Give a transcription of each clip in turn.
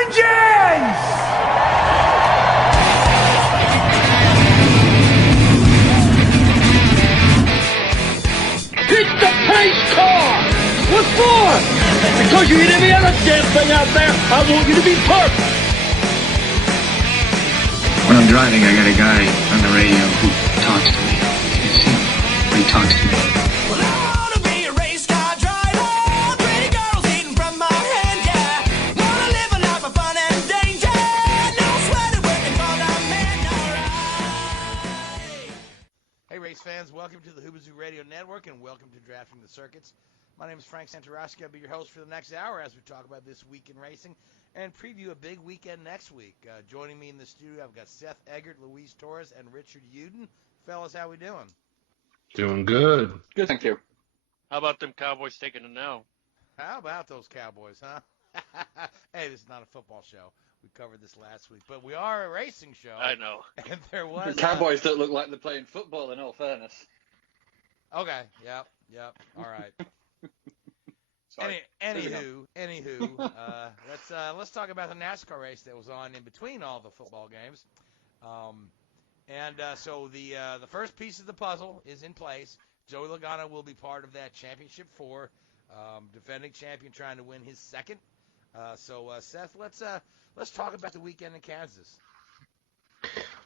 vengeance! Pick the pace car! What for? Because you hit every other damn thing out there. I want you to be perfect. When I'm driving, I got a guy on the radio who talks to me. It's him. He talks to me. Well, I wanna be a race car driver. Pretty girls eating from my hand, yeah. Wanna live a life of fun and danger. No sweater working for the man, alright. Hey, race fans, welcome to the Hoobazoo Radio Network and welcome to Drafting the Circuits. My name is Frank Santoroski. I'll be your host for the next hour as we talk about this week in racing and preview a big weekend next week. Joining me in the studio, I've got Seth, Eggert, Luis Torres, and Richard Youden. Fellas, how we doing? Doing good. Good, thank you. How about them Cowboys taking it now? How about those Cowboys, huh? Hey, this is not a football show. We covered this last week, but we are a racing show. I know. And there was... The Cowboys don't look like they're playing football, in all fairness. Okay, yep, all right. Sorry. Anywho, let's talk about the NASCAR race that was on in between all the football games. So the first piece of the puzzle is in place. Joey Logano will be part of that championship 4, defending champion trying to win his second. Seth, let's talk about the weekend in Kansas.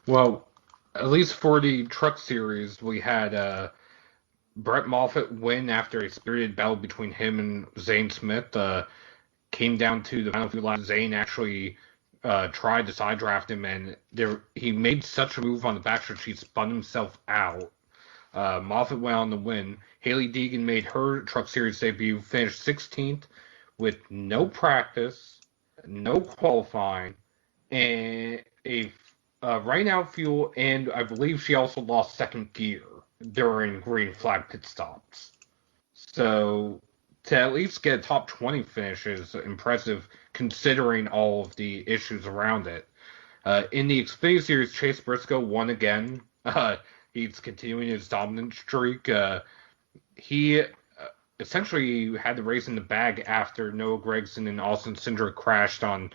Well, at least for the Truck Series, we had Brett Moffitt win after a spirited battle between him and Zane Smith. Came down to the final few laps. Zane actually tried to side draft him, and he made such a move on the backstretch he spun himself out. Moffitt went on to win. Hailie Deegan made her Truck Series debut, finished 16th with no practice, no qualifying, and a rain out fuel, and I believe she also lost second gear during green flag pit stops. So to at least get a top 20 finish is impressive considering all of the issues around it. In the Xfinity Series, Chase Briscoe won again. He's continuing his dominant streak. He essentially had the race in the bag after Noah Gragson and Austin Cindric crashed on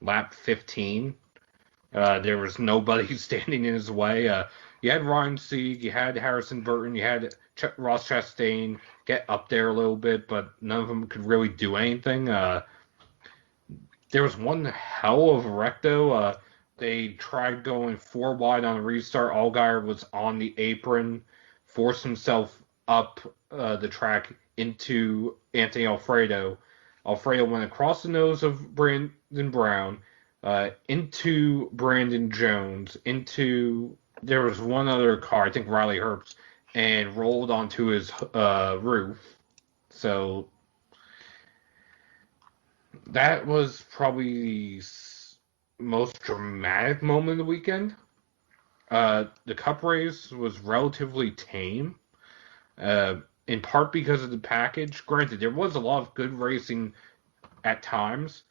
lap 15. There was nobody standing in his way. You had Ryan Sieg, you had Harrison Burton, you had Ross Chastain get up there a little bit, but none of them could really do anything. There was one hell of a wreck, though. They tried going 4 wide on a restart. Allgaier was on the apron, forced himself up the track into Anthony Alfredo. Alfredo went across the nose of Brandon Brown, into Brandon Jones, there was one other car, I think Riley Herbst, and rolled onto his roof. So that was probably the most dramatic moment of the weekend. The Cup race was relatively tame, in part because of the package. Granted, there was a lot of good racing at times,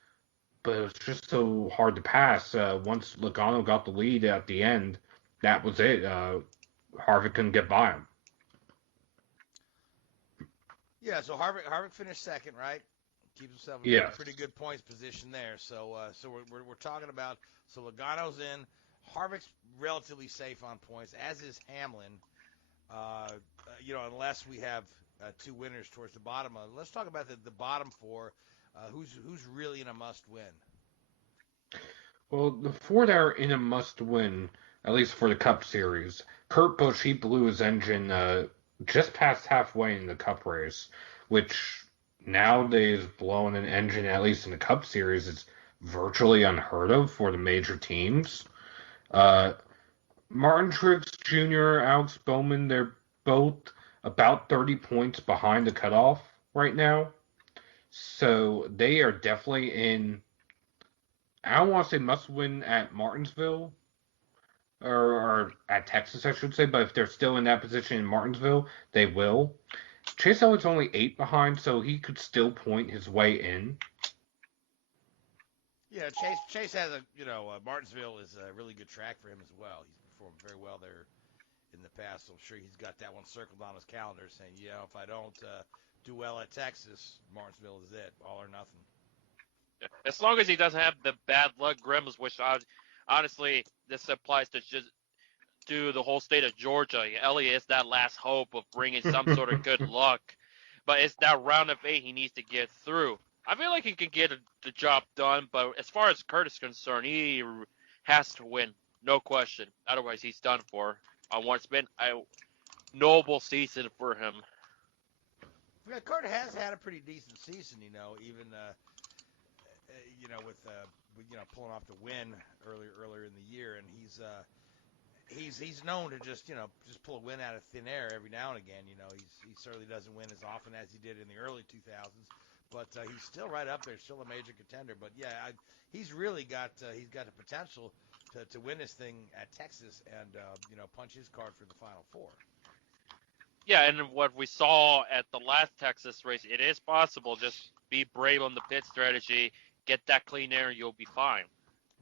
but it was just so hard to pass. Once Logano got the lead at the end, that was it. Harvick couldn't get by him. Yeah, so Harvick finished second, right? Keeps himself in a pretty good points position there. So we're talking about, so Logano's in. Harvick's relatively safe on points, as is Hamlin. Unless we have 2 winners towards the bottom of it. Let's talk about the bottom 4. Who's really in a must-win? Well, the 4 that are in a must-win, at least for the Cup Series, Kurt Busch, he blew his engine just past halfway in the Cup race, which nowadays blowing an engine, at least in the Cup Series, is virtually unheard of for the major teams. Martin Truex Jr., Alex Bowman, they're both about 30 points behind the cutoff right now. So they are definitely in, I don't want to say must win at Martinsville, or at Texas, I should say, but if they're still in that position in Martinsville, they will. Chase Elliott's only 8 behind, so he could still point his way in. Yeah, Chase has Martinsville is a really good track for him as well. He's performed very well there in the past, so I'm sure he's got that one circled on his calendar saying, if I don't do well at Texas, Martinsville is it, all or nothing. As long as he doesn't have the bad luck gremlins, which honestly, this applies to the whole state of Georgia. Elliott is that last hope of bringing some sort of good luck. But it's that round of 8 he needs to get through. I feel like he can get the job done, but as far as Kurt is concerned, he has to win, no question. Otherwise, he's done for. It's been a noble season for him. Yeah, Kurt has had a pretty decent season, even with pulling off the win earlier in the year, and he's known to just pull a win out of thin air every now and again. He certainly doesn't win as often as he did in the early 2000s, but he's still right up there, still a major contender. But yeah, he's really got the potential to win this thing at Texas and punch his card for the Final Four. Yeah, and what we saw at the last Texas race, it is possible. Just be brave on the pit strategy, get that clean air, and you'll be fine.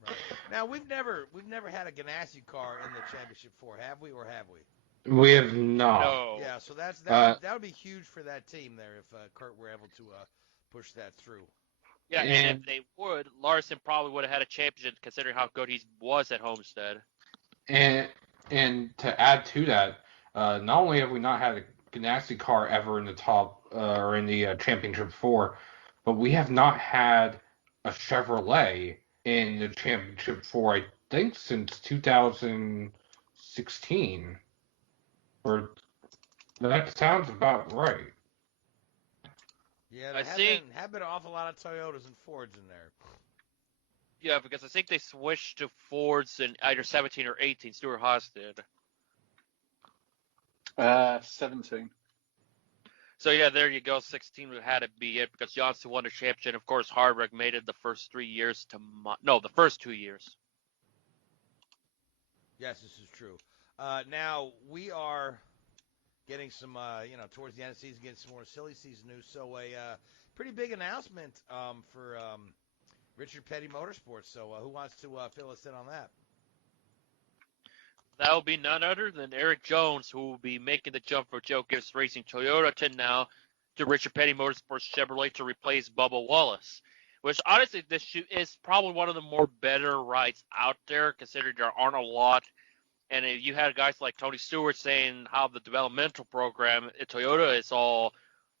Right. Now we've never had a Ganassi car in the championship four, have we, or have we? We have not. No. Yeah, so that would be huge for that team there if Kurt were able to push that through. Yeah, and if they would, Larson probably would have had a championship considering how good he was at Homestead. And to add to that, not only have we not had a Ganassi car ever in the top or in the championship four, but we have not had a Chevrolet in the championship four, I think, since 2016. Or that sounds about right. Yeah, there have been an awful lot of Toyotas and Fords in there. Yeah, because I think they switched to Fords in either 17 or 18. Stuart Haas did. 17. So yeah, there you go. 16 had to be it because Johnson won the championship. Of course, Harvick made it the first 3 years the first 2 years. Yes, this is true. Now we are getting some, towards the end of the season, getting some more silly season news. So a pretty big announcement for Richard Petty Motorsports. So who wants to fill us in on that? That will be none other than Eric Jones, who will be making the jump for Joe Gibbs Racing Toyota to Richard Petty Motorsports Chevrolet to replace Bubba Wallace. Which, honestly, this is probably one of the more better rides out there, considering there aren't a lot. And if you had guys like Tony Stewart saying how the developmental program at Toyota is all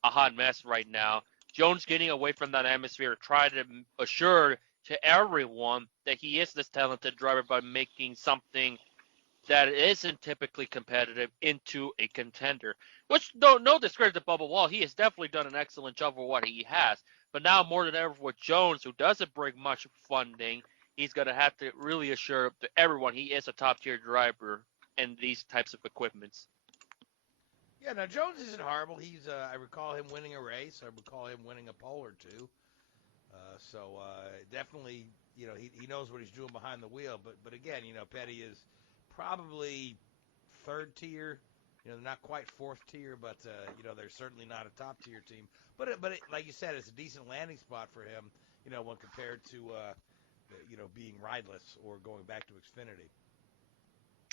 a hot mess right now, Jones getting away from that atmosphere, trying to assure to everyone that he is this talented driver by making something that isn't typically competitive into a contender. Which, no discredit to Bubba Wall, he has definitely done an excellent job for what he has. But now more than ever with Jones, who doesn't bring much funding, he's going to have to really assure to everyone he is a top-tier driver in these types of equipments. Yeah, now Jones isn't horrible. He's I recall him winning a race. I recall him winning a pole or two. Definitely, he knows what he's doing behind the wheel. But again, Petty is probably third tier. They're not quite fourth tier, but they're certainly not a top tier team. But like you said, it's a decent landing spot for him. When compared to being rideless or going back to Xfinity.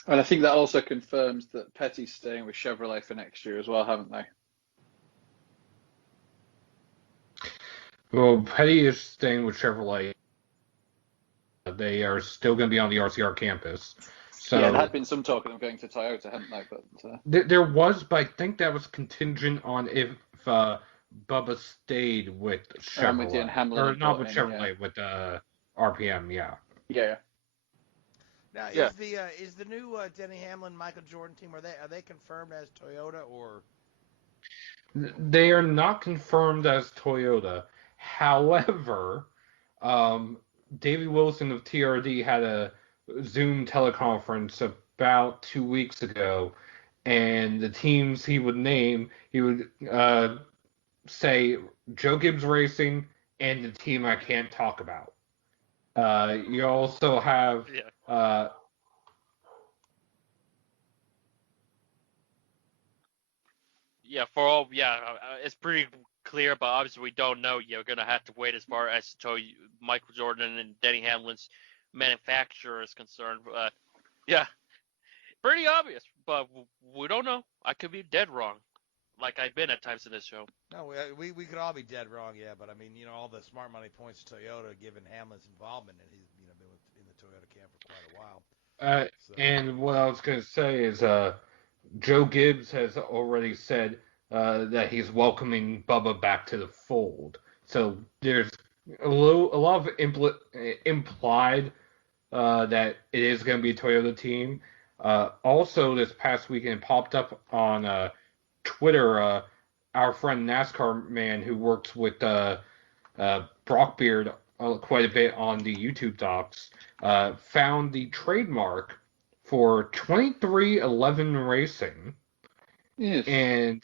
And I think that also confirms that Petty's staying with Chevrolet for next year as well, haven't they? Well, Petty is staying with Chevrolet. They are still going to be on the RCR campus. So yeah, there had been some talk of them going to Toyota, hadn't they? But there was, but I think that was contingent on if Bubba stayed with Chevrolet. With Hamlin or not with Chevrolet, yeah. with RPM, yeah. Yeah. Now, is the new Denny Hamlin Michael Jordan team, are they confirmed as Toyota or? They are not confirmed as Toyota. However, Davey Wilson of TRD had a Zoom teleconference about 2 weeks ago, and the teams he would name, he would say Joe Gibbs Racing and the team I can't talk about. You also have it's pretty clear, but obviously we don't know. You're gonna have to wait as far as Michael Jordan and Denny Hamlin's manufacturer is concerned. Pretty obvious, but we don't know. I could be dead wrong. like I've been at times in this show. No, we could all be dead wrong, yeah. But I mean, all the smart money points to Toyota, given Hamlin's involvement, and he's been in the Toyota camp for quite a while. And what I was going to say is Joe Gibbs has already said that he's welcoming Bubba back to the fold. So there's a lot of implied that it is going to be a Toyota team. Also, this past weekend popped up on Twitter, our friend NASCAR man who works with Brockbeard quite a bit on the YouTube docs, found the trademark for 2311 Racing. Yes. And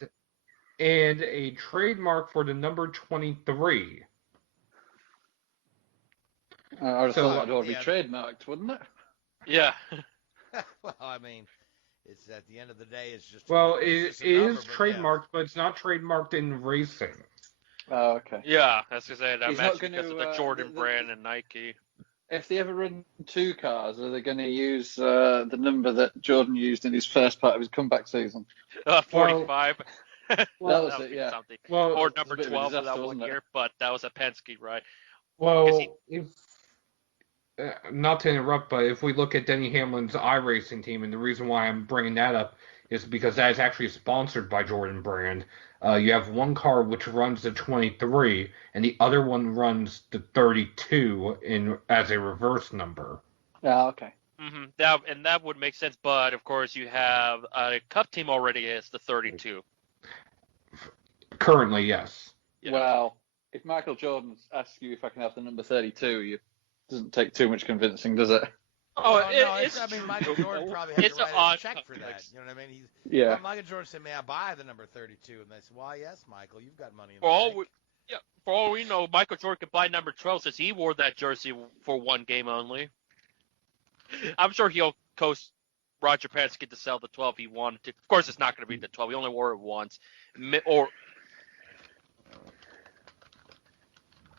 a trademark for the number 23. I would have So, thought it would be trademarked, wouldn't it? Yeah. Well, I mean, it's at the end of the day, it's just. Well, it's it just a number, is but trademarked, but it's not trademarked in racing. Oh, okay. Yeah, that's because I He's imagine not because of gonna, the Jordan the- brand and Nike. If they ever run two cars, are they going to use the number that Jordan used in his first part of his comeback season? 45. That was would it, be yeah. something. Well, Or It's a number bit of a 12 for disaster, that one wasn't it? year, but that was a Penske, right? well, he- if not to interrupt, but if we look at Denny Hamlin's iRacing team, and the reason why I'm bringing that up is because that is actually sponsored by Jordan Brand. You have one car which runs the 23, and the other one runs the 32 as a reverse number. Yeah, okay. Mm-hmm. That would make sense, but of course you have a Cup team already is the 32. Currently, yes. Yeah. Well, if Michael Jordan asks you if I can have the number 32, it doesn't take too much convincing, does it? Oh, Well, no, it's I mean, true. Michael Jordan probably had It's to an write odd a check for that. contract. You know what I mean? Yeah. Michael Jordan said, "May I buy the number 32?" And they said, "Why, yes, Michael, you've got money in For the all bank." for all we know, Michael Jordan could buy number 12 since he wore that jersey for one game only. I'm sure he'll coast Roger Penske to sell the 12 he wanted to. Of course, it's not going to be the 12. He only wore it once.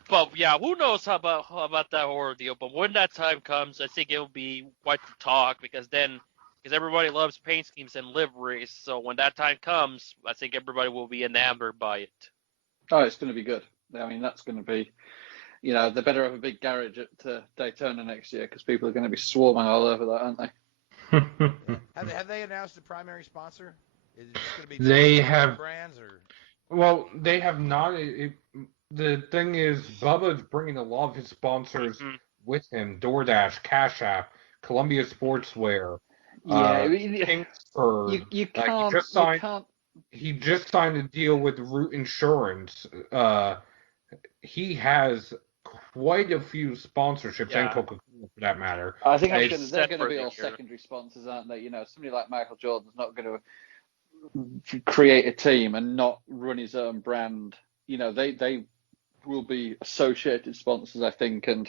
But yeah, who knows how about that horror deal? But when that time comes, I think it'll be quite the talk because everybody loves paint schemes and liveries. So when that time comes, I think everybody will be enamored by it. Oh, it's going to be good. I mean, that's going to be, they better have a big garage at Daytona next year because people are going to be swarming all over that, aren't they? Have they announced a primary sponsor? Is it just going to be They different have- brands or? Well, they have not. The thing is, Bubba's bringing a lot of his sponsors with him: DoorDash, Cash App, Columbia Sportswear. Kingsford. You Like, can't. He just signed a deal with Root Insurance. He has quite a few sponsorships, and Yeah. Coca-Cola for that matter. I think It's they're going to be separate all here. secondary sponsors, aren't they? Somebody like Michael Jordan's not going to create a team and not run his own brand. They will be associated sponsors, I think, and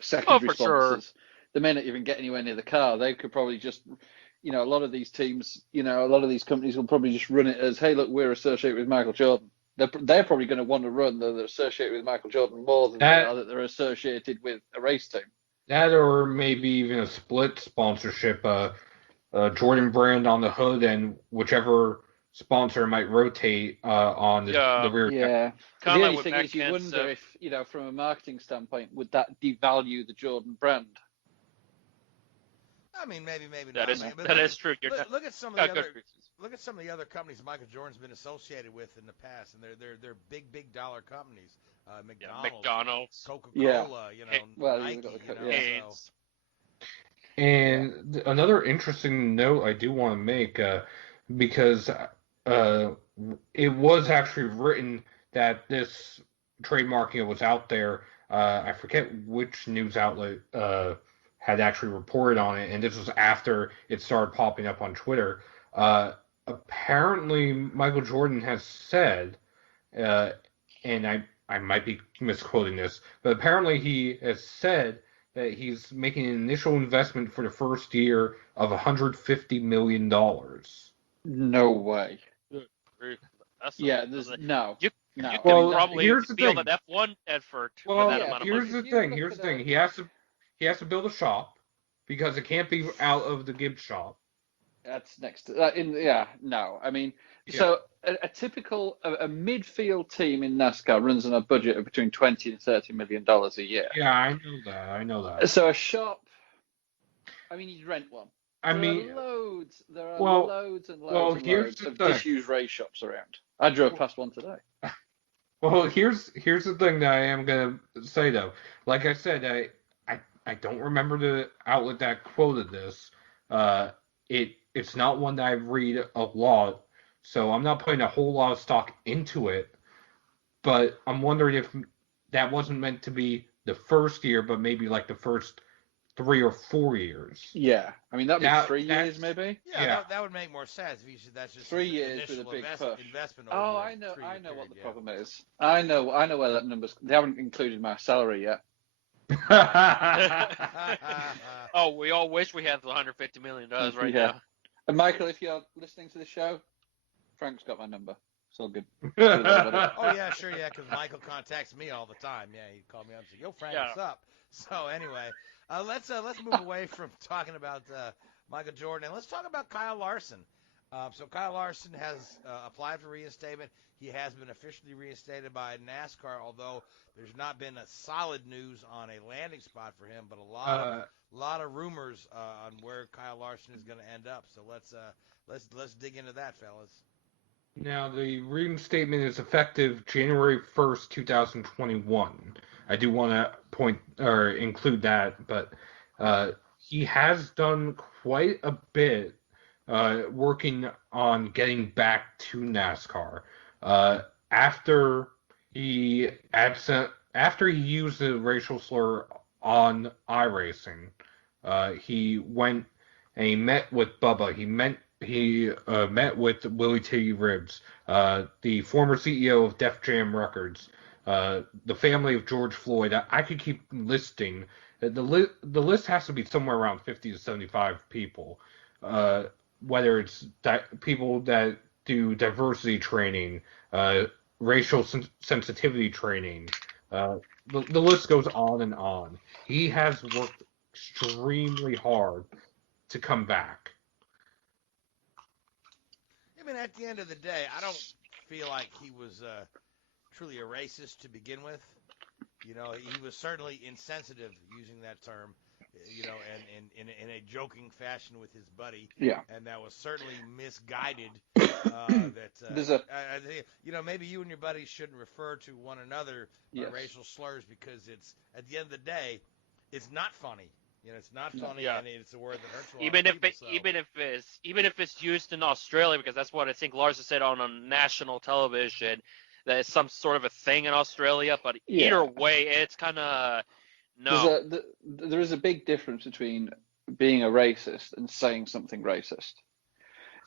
secondary for sure. sponsors. They may not even get anywhere near the car. They could probably just, a lot of these teams, a lot of these companies will probably just run it as, hey, look, we're associated with Michael Jordan. They're probably going to want to run that they're associated with Michael Jordan more than that they're associated with a race team. That, or maybe even a split sponsorship, Jordan Brand on the hood, and whichever sponsor might rotate on the rear. Yeah. The Kinda only with thing Matt is, you Kent, wonder if, from a marketing standpoint, would that devalue the Jordan brand? I mean, maybe That not. is But that is true. Look at some of the other. Look at some of the other companies Michael Jordan's been associated with in the past, and they're big dollar companies. McDonald's, Coca-Cola, Well, Nike, you've got the so. Haynes. And another interesting note I do want to make, because it was actually written that this trademarking was out there. I forget which news outlet had actually reported on it, and this was after it started popping up on Twitter. Apparently, Michael Jordan has said, and I might be misquoting this, but apparently he has said that he's making an initial investment for the first year of $150 million. No way. That's no. You No. can Well, probably here's the feel thing. that F1 effort for Well, that yeah, amount of here's money. the thing. Here's the thing. He has to build a shop because it can't be out of the Gibbs shop. That's next. No. I mean, So a typical a midfield team in NASCAR runs on a budget of between $20 and $30 million a year. Yeah, I know that. So a shop, I mean, you'd rent one. I There mean, are loads and loads here's the of thing. disused race shops around. I drove past one today. Well, here's the thing that I am gonna say though. Like I said, I don't remember the outlet that quoted this. It's not one that I read a lot, so I'm not putting a whole lot of stock into it. But I'm wondering if that wasn't meant to be the first year, but maybe like the first 3 or 4 years. Yeah, I mean that'd be 3 years maybe. Yeah. That would make more sense if you said that's just 3 an years with a initial big push. investment. Oh, over I a know 3-year what the period, problem is. I know where that number's. They haven't included my salary yet. Oh, we all wish we had the $150 million right Yeah. now. And Michael, if you're listening to the show, Frank's got my number. It's all good. Oh yeah, sure, yeah, because Michael contacts me all the time. Yeah, he'd call me up and say, "Yo, Frank, what's up?" So anyway, let's move away from talking about Michael Jordan and let's talk about Kyle Larson. So Kyle Larson has applied for reinstatement. He has been officially reinstated by NASCAR, although there's not been a solid news on a landing spot for him, but a lot of rumors on where Kyle Larson is going to end up. So let's dig into that, fellas. Now, the reinstatement is effective January 1st, 2021. I do want to include that, but he has done quite a bit working on getting back to NASCAR. After he used the racial slur on iRacing, he went and he met with Bubba. He met with Willie T. Ribbs, the former CEO of Def Jam Records, the family of George Floyd. I could keep listing. The list has to be somewhere around 50 to 75 people. Whether it's people that do diversity training, racial sensitivity training, the list goes on and on. He has worked extremely hard to come back. I mean, at the end of the day, I don't feel like he was truly a racist to begin with. You know, he was certainly insensitive using that term, you know, and in a joking fashion with his buddy. Yeah. And that was certainly misguided. You know, maybe you and your buddies shouldn't refer to one another racial slurs because it's, at the end of the day, it's not funny. You know, it's not funny, and it's a word that hurts a lot of people. Even if it's used in Australia, because that's what I think Larson said on national television, that it's some sort of a thing in Australia. But either way, it's kind of there is a big difference between being a racist and saying something racist.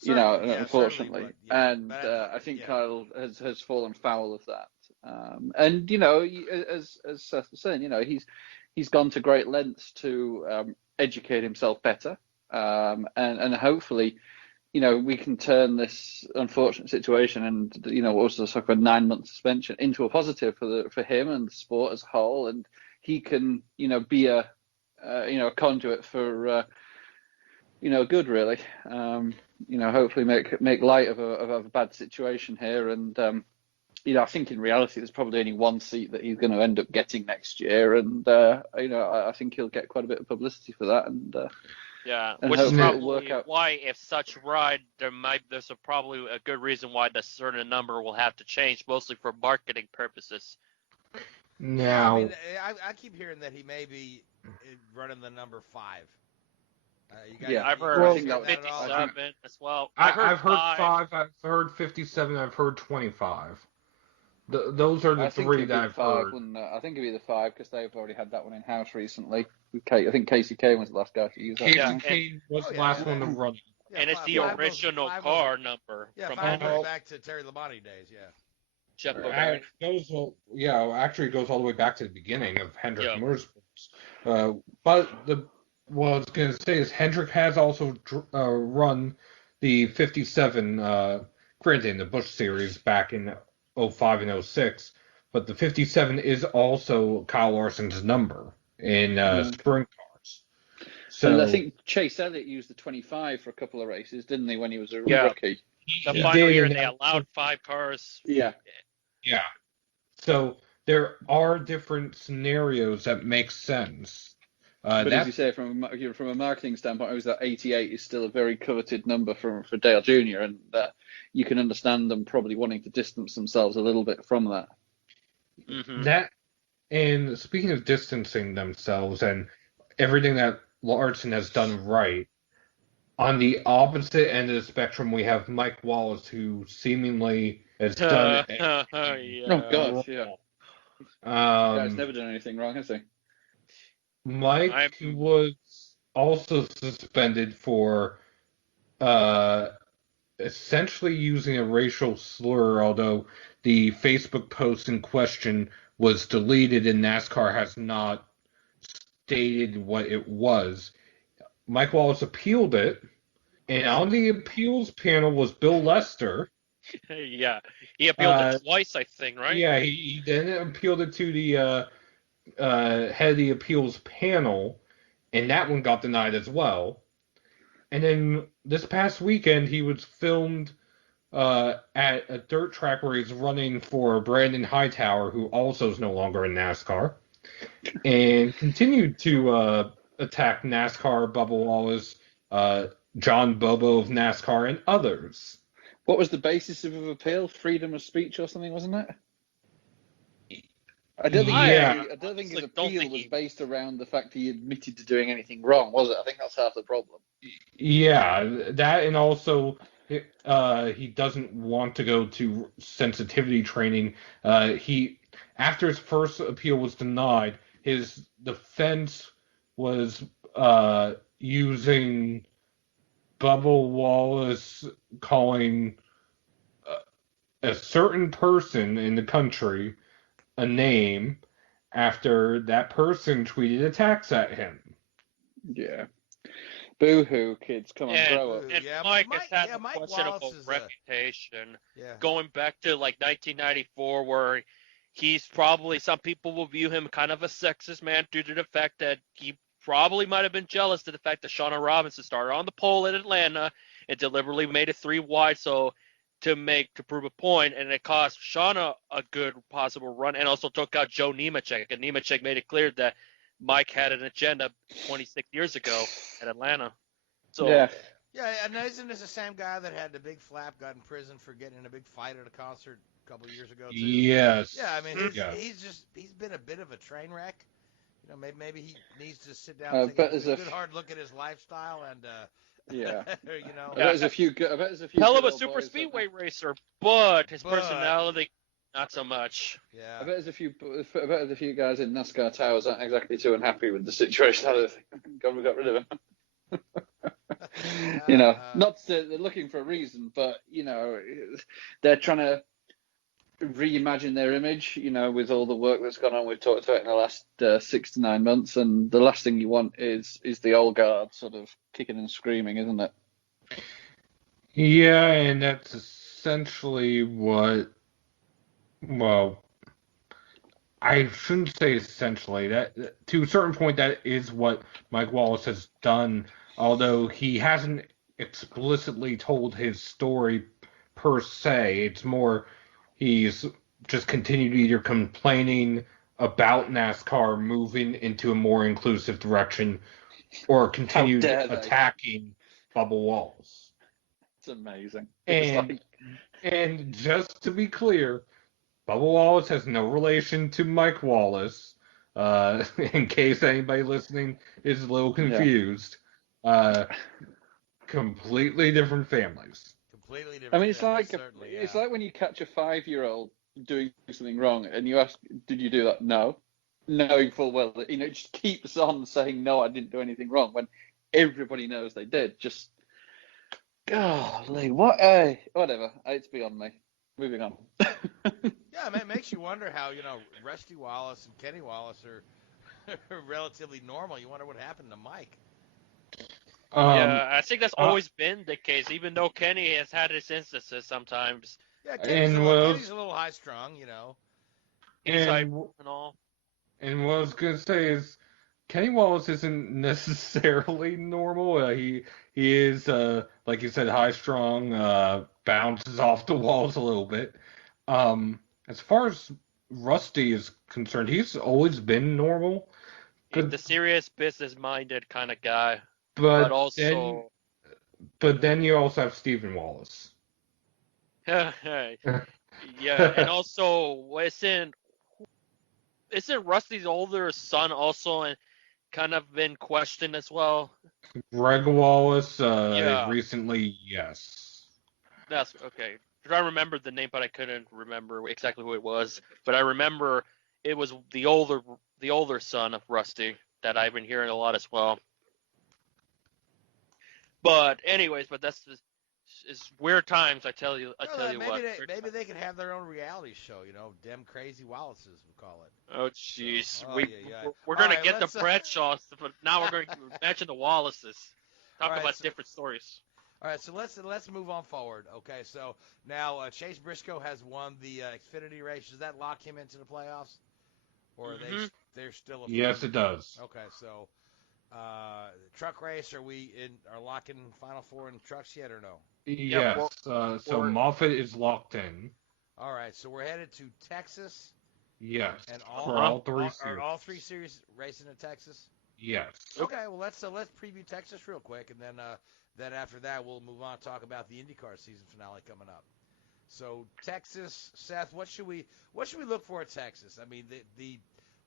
Certainly, unfortunately, I think Kyle has fallen foul of that. And you know, as Seth was saying, you know, he's gone to great lengths to educate himself better, and hopefully, you know, we can turn this unfortunate situation and, you know, what was the sort of a 9-month suspension into a positive for him and the sport as a whole, and he can, you know, be a conduit for good, really. You know, hopefully make light of a bad situation here, and you know, I think in reality there's probably only one seat that he's going to end up getting next year, and you know, I think he'll get quite a bit of publicity for that, and which is probably why, if such ride, there's probably a good reason why the certain number will have to change, mostly for marketing purposes. Now, I mean, I keep hearing that he may be running the number 5. I've heard 57 as well. I've heard 5. I've heard 57. I've heard 25. Those are the 3 that I've heard. I think it'd be the 5 because they've already had that one in house recently. I think Casey Kane was the last guy to use that. Casey Kane was the last one to run it. And it's the original car number. Yeah, 5 goes back to Terry Labonte days. Actually, it goes all the way back to the beginning of Hendrick Motorsports. But what I was going to say is Hendrick has also run the 57, granted in the Busch Series back in 05 and 06, but the 57 is also Kyle Larson's number in sprint cars. So and I think Chase Elliott used the 25 for a couple of races, didn't he, when he was a rookie? The he final did year, and they allowed 5 cars. Yeah. yeah. So there are different scenarios that make sense. But as you say, from a marketing standpoint, it was that 88 is still a very coveted number for Dale Jr. and that you can understand them probably wanting to distance themselves a little bit from that. Mm-hmm. That, and speaking of distancing themselves and everything that Larson has done right, on the opposite end of the spectrum, we have Mike Wallace, who seemingly has done Yeah. Oh gosh, yeah. Guy's Um, never done anything wrong, has he? Mike was also suspended for essentially using a racial slur, although the Facebook post in question was deleted and NASCAR has not stated what it was. Mike Wallace appealed it, and on the appeals panel was Bill Lester. Yeah. He appealed it twice, I think, right? Yeah, he then appealed it to the head of the appeals panel, and that one got denied as well. And then this past weekend, he was filmed at a dirt track where he's running for Brandon Hightower, who also is no longer in NASCAR, and continued to attack NASCAR, Bubba Wallace, John Bobo of NASCAR, and others. What was the basis of appeal? Freedom of speech or something, wasn't it? I don't think his appeal was based around the fact he admitted to doing anything wrong, was it? I think that's half the problem. Yeah, that, and also he doesn't want to go to sensitivity training. After his first appeal was denied, his defense was using Bubba Wallace calling a certain person in the country a name after that person tweeted attacks at him. Yeah. Boo-hoo, kids. Come on, grow up. And Yeah, Mike has had a Mike questionable Wallace is reputation yeah. going back to like 1994, where he's probably, some people will view him kind of a sexist man due to the fact that he probably might have been jealous of the fact that Shauna Robinson started on the pole at Atlanta and deliberately made it 3 wide to prove a point, and it cost Shauna a good possible run, and also took out Joe Nemechek, and Nemechek made it clear that Mike had an agenda 26 years ago at Atlanta. So yeah, and isn't this the same guy that had the big flap, got in prison for getting in a big fight at a concert a couple of years ago too? Yes. Yeah, I mean he's been a bit of a train wreck. You know, maybe he needs to sit down and take a good hard look at his lifestyle and yeah. you know. I bet there's a few hell of good a old super boys speedway racer, but his personality not so much. Yeah. I bet there's a few guys in NASCAR towers aren't exactly too unhappy with the situation. I think God, we got rid of him. You know, not to, they're looking for a reason, but you know, they're trying to reimagine their image. You know, with all the work that's gone on, we've talked about in the last 6 to 9 months, and the last thing you want is the old guard sort of kicking and screaming, isn't it? Yeah, and that's essentially what. Well, I shouldn't say essentially. That to a certain point, that is what Mike Wallace has done. Although he hasn't explicitly told his story per se, it's more he's just continued either complaining about NASCAR moving into a more inclusive direction, or continued attacking Bubba Wallace. It's amazing. And just to be clear, Bubba Wallace has no relation to Mike Wallace, in case anybody listening is a little confused. Completely different families. Completely different. I mean, it's families, like when you catch a 5-year-old doing something wrong and you ask, "Did you do that?" No, knowing full well that it just keeps on saying, "No, I didn't do anything wrong," when everybody knows they did. Just, golly, whatever. It's beyond me. Moving on. Yeah, it makes you wonder how, you know, Rusty Wallace and Kenny Wallace are relatively normal. You wonder what happened to Mike. Yeah, I think that's always been the case, even though Kenny has had his instances sometimes. Yeah, Kenny's a little high strung, you know. And all. And what I was gonna say is, Kenny Wallace isn't necessarily normal. He is, like you said, high strung, bounces off the walls a little bit. As far as Rusty is concerned, he's always been normal, He's but the serious, business-minded kind of guy, but but also, then you also have Stephen Wallace. yeah, and also isn't Rusty's older son also and kind of been questioned as well? Greg Wallace, Yeah. recently, yes. That's okay. I remembered the name, but I couldn't remember exactly who it was. But I remember it was the older son of Rusty that I've been hearing a lot as well. But anyways, it's weird times. I tell you what. Maybe they could have their own reality show. Dem Crazy Wallaces, we call it. Oh jeez, So, we're All gonna right, get the let's, Bradshaws, but now we're going to mention the Wallaces. Talk All right, about so- different stories. All right, so let's move on forward. Okay, so now Chase Briscoe has won the Xfinity race. Does that lock him into the playoffs, or are they're still a Yes, it does. Okay, so truck race, are locking Final Four in trucks yet or no? Yes. So Moffitt is locked in. All right, so we're headed to Texas. Yes. And For all three series. Are all three series racing in Texas? Yes. Okay, well let's preview Texas real quick, and then after that we'll move on and talk about the IndyCar season finale coming up. So Texas, Seth, what should we look for at Texas? I mean, the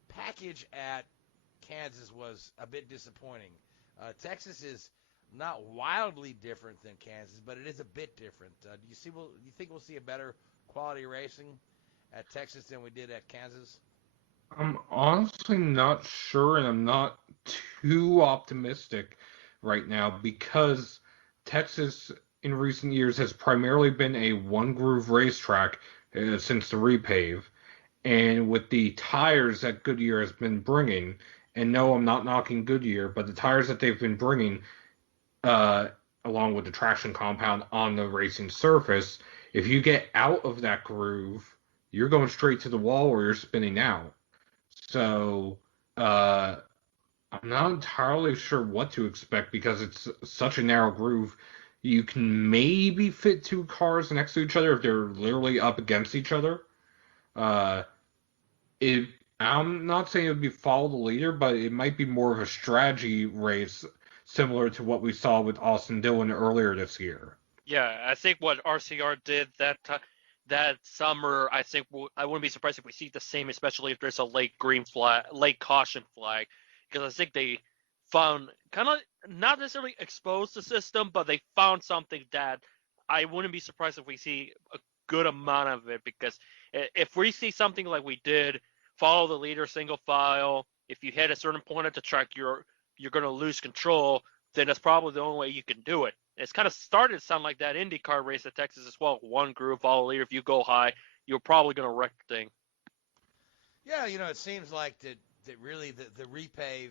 package at Kansas was a bit disappointing. Texas is not wildly different than Kansas, but it is a bit different. Do you think we'll see a better quality racing at Texas than we did at Kansas? I'm honestly not sure, and I'm not too optimistic right now because Texas in recent years has primarily been a one-groove racetrack since the repave, and with the tires that Goodyear has been bringing, and no, I'm not knocking Goodyear, but the tires that they've been bringing, along with the traction compound on the racing surface, if you get out of that groove, you're going straight to the wall or you're spinning out. So, I'm not entirely sure what to expect because it's such a narrow groove. You can maybe fit two cars next to each other if they're literally up against each other. I'm not saying it would be follow the leader, but it might be more of a strategy race similar to what we saw with Austin Dillon earlier this year. Yeah, I think what RCR did that summer, I think I wouldn't be surprised if we see the same, especially if there's a late caution flag, because I think they found kind of not necessarily exposed the system, but they found something that I wouldn't be surprised if we see a good amount of it, because if we see something like we did, follow the leader single file, if you hit a certain point at the track, you're going to lose control, then that's probably the only way you can do it. It's kind of started to sound like that IndyCar race at Texas as well. One groove, follow the leader. If you go high, you're probably going to wreck the thing. Yeah, it seems like that really the repave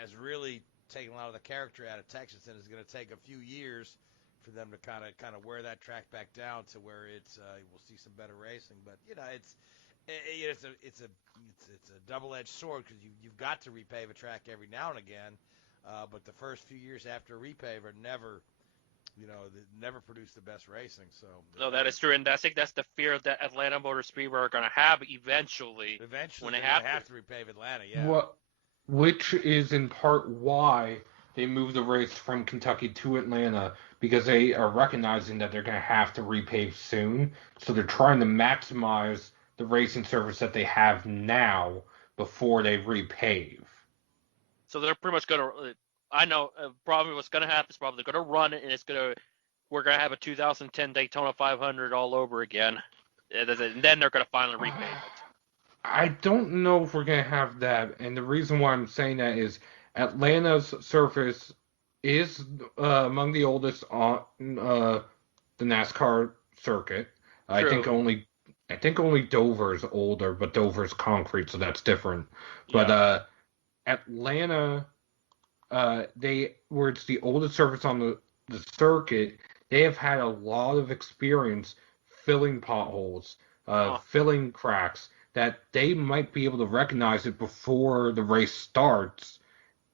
has really taken a lot of the character out of Texas, and it's going to take a few years for them to kind of wear that track back down to where we'll see some better racing. But it's a double-edged sword because you've got to repave a track every now and again. But the first few years after repave are never produce the best racing. So no, that is true, and I think that's the fear that Atlanta Motor Speedway are going to have eventually. Eventually, when they have to repave Atlanta. Yeah. Which is in part why they moved the race from Kentucky to Atlanta, because they are recognizing that they're going to have to repave soon. So they're trying to maximize the racing surface that they have now before they repave. So they're pretty much going to. I know probably what's going to happen is probably they're going to run it, and we're going to have a 2010 Daytona 500 all over again, and then they're going to finally repave it. I don't know if we're going to have that, and the reason why I'm saying that is Atlanta's surface is among the oldest on the NASCAR circuit. True. I think only Dover's older, but Dover's concrete, so that's different. Yeah. But Atlanta, where it's the oldest surface on the circuit, they have had a lot of experience filling potholes, filling cracks, that they might be able to recognize it before the race starts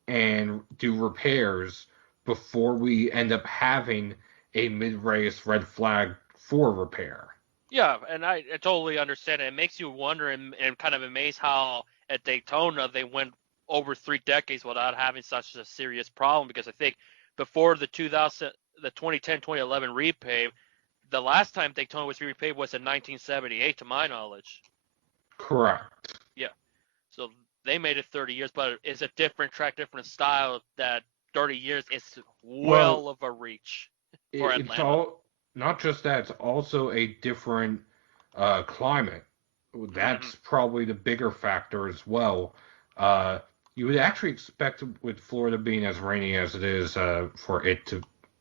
and do repairs before we end up having a mid-race red flag for repair. Yeah, and I totally understand it. It makes you wonder and kind of amazed how at Daytona they went over 3 decades without having such a serious problem, because I think before the 2010-2011 repave, the last time Daytona was repaved was in 1978 to my knowledge. Correct. Yeah. So they made it 30 years, but it's a different track, different style. That 30 years is well of a reach for It's Atlanta. all not just that; it's also a different climate. That's probably the bigger factor as well. You would actually expect with Florida being as rainy as it is for it to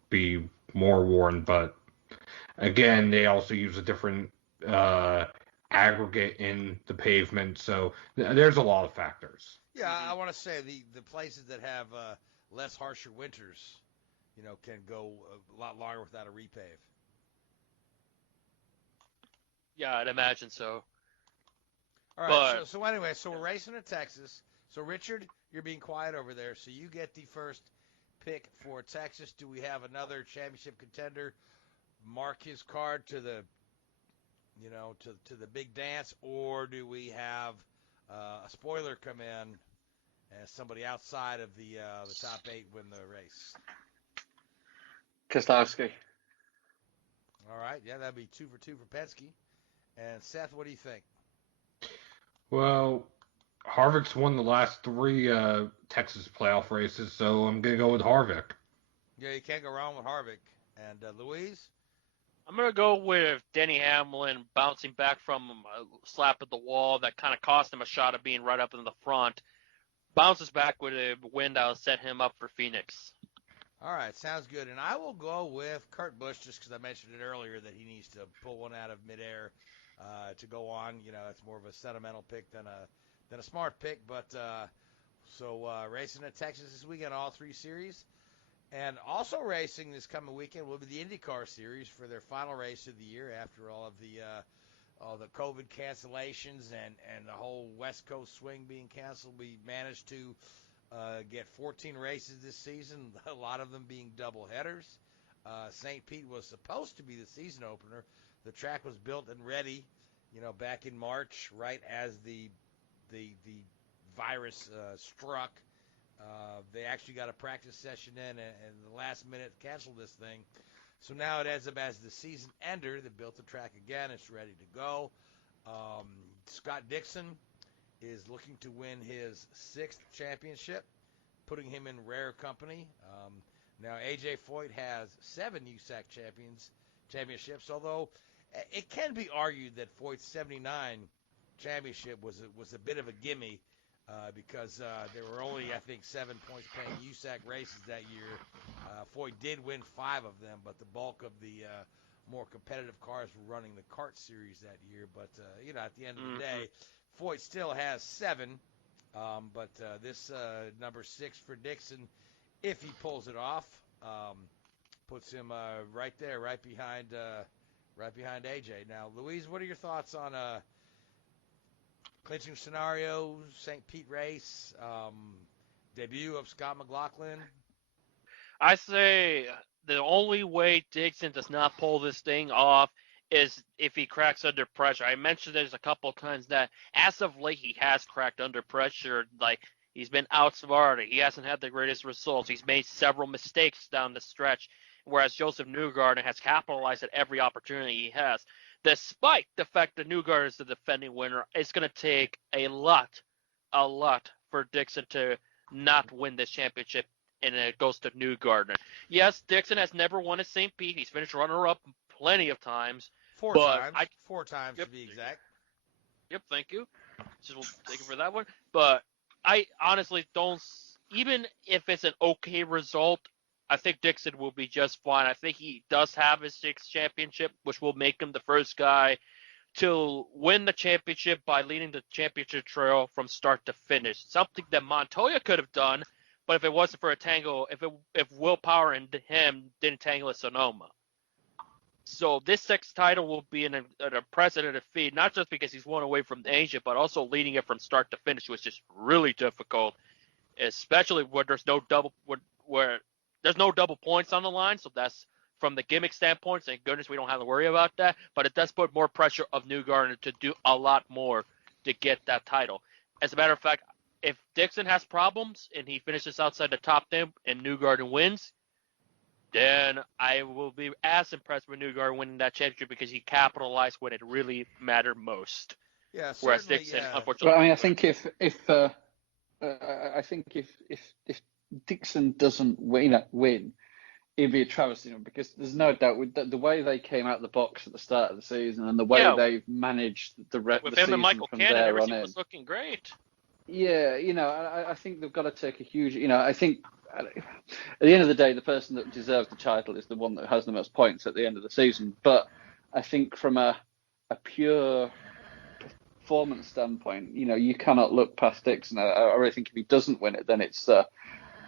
be more worn, but again, they also use a different aggregate in the pavement, so there's a lot of factors. Yeah, I want to say the places that have less harsher winters, can go a lot longer without a repave. Yeah, I'd imagine so. All right. So anyway, we're racing in Texas. So Richard, you're being quiet over there. So you get the first pick for Texas. Do we have another championship contender mark his card to the, to the big dance, or do we have a spoiler come in and somebody outside of the top 8 win the race? Kostowski. All right. Yeah, that'd be 2 for 2 for Penske. And Seth, what do you think? Well, Harvick's won the last 3 Texas playoff races, so I'm going to go with Harvick. Yeah, you can't go wrong with Harvick. And Louise? I'm going to go with Denny Hamlin bouncing back from a slap at the wall that kind of cost him a shot of being right up in the front. Bounces back with a win that'll set him up for Phoenix. All right, sounds good. And I will go with Kurt Busch just because I mentioned it earlier that he needs to pull one out of midair to go on. It's more of a sentimental pick than a smart pick. But racing at Texas this weekend, all 3 series. And also racing this coming weekend will be the Indycar series for their final race of the year after all of the COVID cancellations and the whole West Coast swing being canceled. We managed to get 14 races this season, a lot of them being double headers. St. Pete was supposed to be the season opener. The track was built and ready, back in March, right as the virus struck. They actually got a practice session in, and the last minute canceled this thing. So now it ends up as the season ender. They built the track again. It's ready to go. Scott Dixon is looking to win his 6th championship, putting him in rare company. Now, A.J. Foyt has 7 USAC championships, although it can be argued that Foyt's 79 championship was a bit of a gimme because there were only, I think, 7 points paying USAC races that year. Foyt did win 5 of them, but the bulk of the more competitive cars were running the kart series that year. But, at the end of the day, Foyt still has 7, but this number 6 for Dixon, if he pulls it off, puts him right there, right behind AJ. Now, Louise, what are your thoughts on clinching scenario, St. Pete race, debut of Scott McLaughlin? I say the only way Dixon does not pull this thing off is if he cracks under pressure. I mentioned this a couple of times that as of late he has cracked under pressure. Like, he's been outsmarted. He hasn't had the greatest results. He's made several mistakes down the stretch, whereas Josef Newgarden has capitalized at every opportunity he has. Despite the fact that Newgarden is the defending winner, it's going to take a lot for Dixon to not win this championship, and it goes to Newgarden. Yes, Dixon has never won at St. Pete. He's finished runner-up plenty of times. 4 but times. 4 times to be exact. Yep, thank you. So we'll take it for that one. But I honestly don't, even if it's an okay result, I think Dixon will be just fine. I think he does have his 6th championship, which will make him the first guy to win the championship by leading the championship trail from start to finish. Something that Montoya could have done, but if it wasn't for a tangle, if willpower and him didn't tangle at Sonoma. So this 6th title will be an unprecedented feat, not just because he's won away from Asia, but also leading it from start to finish, which is really difficult, especially where there's no double points on the line. So that's from the gimmick standpoint, thank goodness we don't have to worry about that. But it does put more pressure of Newgarden to do a lot more to get that title. As a matter of fact, if Dixon has problems and he finishes outside the top 10 and Newgarden wins, then I will be as impressed with Newgarden winning that championship because he capitalized when it really mattered most. Yeah, Whereas certainly, Dixon, yeah. unfortunately, But I mean, I think if Dixon doesn't win, it'd be a travesty, because there's no doubt with the way they came out the box at the start of the season and the way Yeah. they've managed the with him season and Michael from Cannon, there on everything in. was looking great. Yeah, I think they've got to take a huge. I think at the end of the day, the person that deserves the title is the one that has the most points at the end of the season. But I think from a pure performance standpoint, you cannot look past Dixon. I really think if he doesn't win it, then it's a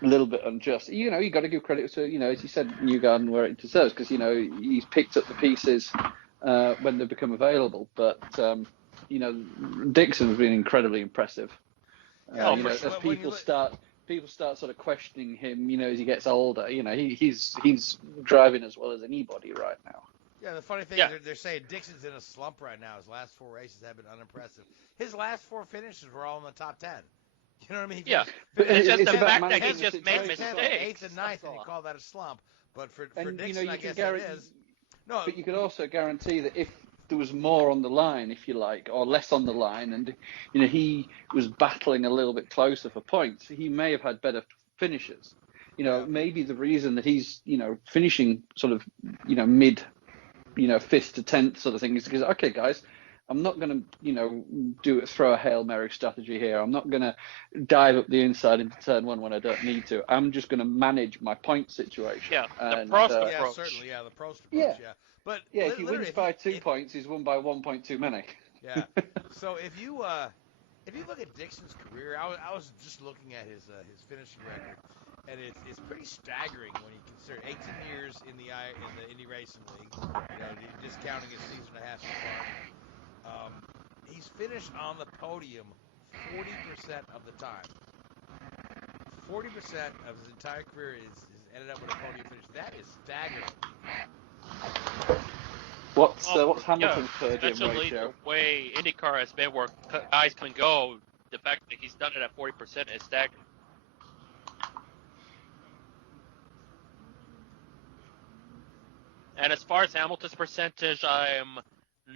little bit unjust. You got to give credit to, as you said, Newgarden where it deserves, because he's picked up the pieces when they become available. But Dixon's been incredibly impressive. As people start sort of questioning him, as he gets older, he's driving as well as anybody right now. Yeah, the funny thing is they're saying Dixon's in a slump right now. His last 4 races have been unimpressive. His last 4 finishes were all in the top 10. You know what I mean? Yeah, but it's just it's the about fact that managing he's the just made situation. mistakes. 8th and 9th, and you call that a slump. But for And, Dixon, you I can guess guarantee, it is. No, but you could also guarantee that if there was more on the line, if you like, or less on the line, and he was battling a little bit closer for points, he may have had better finishes. Maybe the reason that he's finishing sort of mid 5th to 10th sort of thing is because, okay, guys, I'm not going to throw a Hail Mary strategy here. I'm not going to dive up the inside into turn 1 when I don't need to. I'm just going to manage my point situation. Yeah, and, the Prost yeah, approach. certainly, the Prost approach, yeah. But yeah, if he wins by 2 points, he's won by 1 point too many. Yeah. So if you look at Dixon's career, I was just looking at his finishing record, and it's pretty staggering when you consider 18 years in the Indy Racing League, discounting his season and a half so far. He's finished on the podium 40% of the time. 40% of his entire career is ended up with a podium finish. That is staggering. What's Hamilton's podium Especially ratio? the way IndyCar has been, where guys can go, the fact that he's done it at 40% is staggering. And as far as Hamilton's percentage, I'm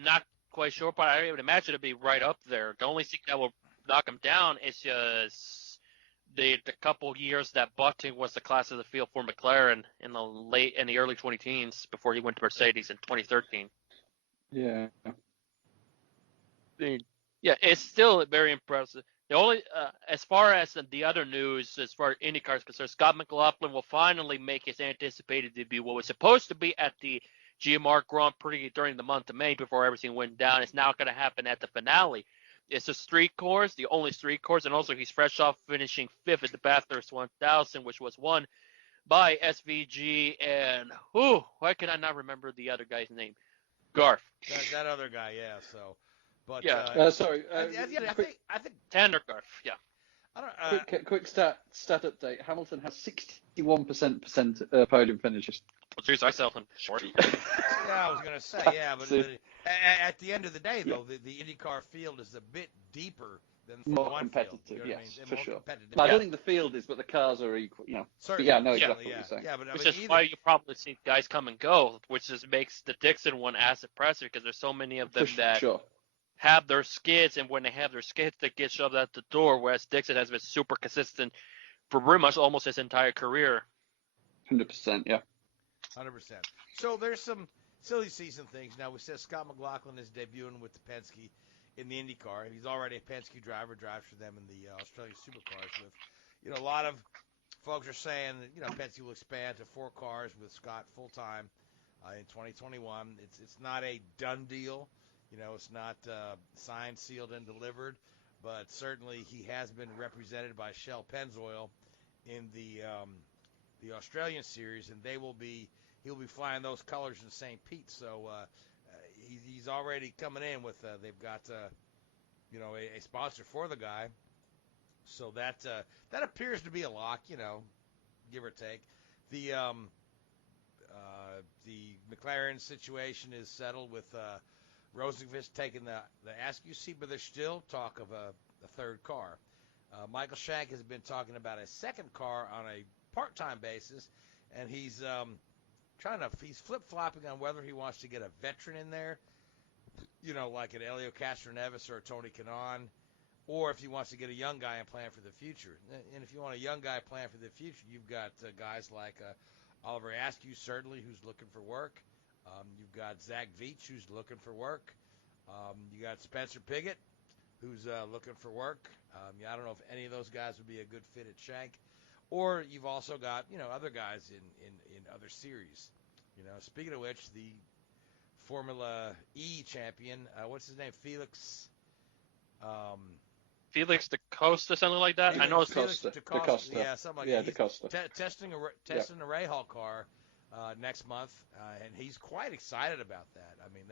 not quite sure, but I would imagine it'd be right up there. The only thing that will knock him down is just the couple years that Button was the class of the field for McLaren in the early 2010s before he went to Mercedes in 2013. Yeah. Yeah, it's still very impressive. The only, as far as the other news, as far as IndyCar is concerned, Scott McLaughlin will finally make his anticipated debut. What was supposed to be at the GMR Grand Prix during the month of May before everything went down, it's now going to happen at the finale. It's a street course, the only street course, and also he's fresh off finishing 5th at the Bathurst 1000, which was won by SVG and why can I not remember the other guy's name? Garf. That other guy, yeah. So, but sorry. I think Tanner Garf. Yeah. I don't. Quick stat update. Hamilton has 61% podium finishes. Well, geez, I sell him short. Yeah, I was gonna say, yeah, but at the end of the day, though, the IndyCar field is a bit deeper than More one competitive, field, yes, for more sure. competitive. I don't think the field is, but the cars are equal. Certainly, But yeah, I know yeah, exactly what you're saying. Yeah, but I Which mean, is why you probably see guys come and go, which just makes the Dixon one as impressive because there's so many of them that have their skids, and when they have their skids, they get shoved out the door, whereas Dixon has been super consistent for pretty much almost his entire career. 100%, yeah. 100%. So there's some silly season things. Now, we said Scott McLaughlin is debuting with the Penske in the IndyCar. He's already a Penske driver, drives for them in the Australian Supercars with, a lot of folks are saying that, Penske will expand to 4 cars with Scott full-time in 2021. It's not a done deal. It's not signed, sealed, and delivered, but certainly he has been represented by Shell Pennzoil in the Australian series, and he'll be flying those colors in St. Pete. So he's already coming in with they've got a sponsor for the guy. So that appears to be a lock, give or take. The the McLaren situation is settled with Rosenqvist taking the Askew seat, but there's still talk of a third car. Michael Shank has been talking about a second car on a part-time basis, and he's flip-flopping on whether he wants to get a veteran in there, like an Elio Castroneves or a Tony Kanaan, or if he wants to get a young guy and plan for the future. And if you want a young guy plan for the future, you've got guys like Oliver Askew, certainly, who's looking for work. You've got Zach Veach, who's looking for work. You got Spencer Piggott, who's looking for work. I don't know if any of those guys would be a good fit at Shank. Or you've also got, other guys in other series. Speaking of which, the Formula E champion, what's his name? Felix Felix DaCosta, something like that. I know it's Felix DaCosta. DaCosta. Yeah, something like Yeah, that. DaCosta. Testing the Rahal car next month, and he's quite excited about that. I mean,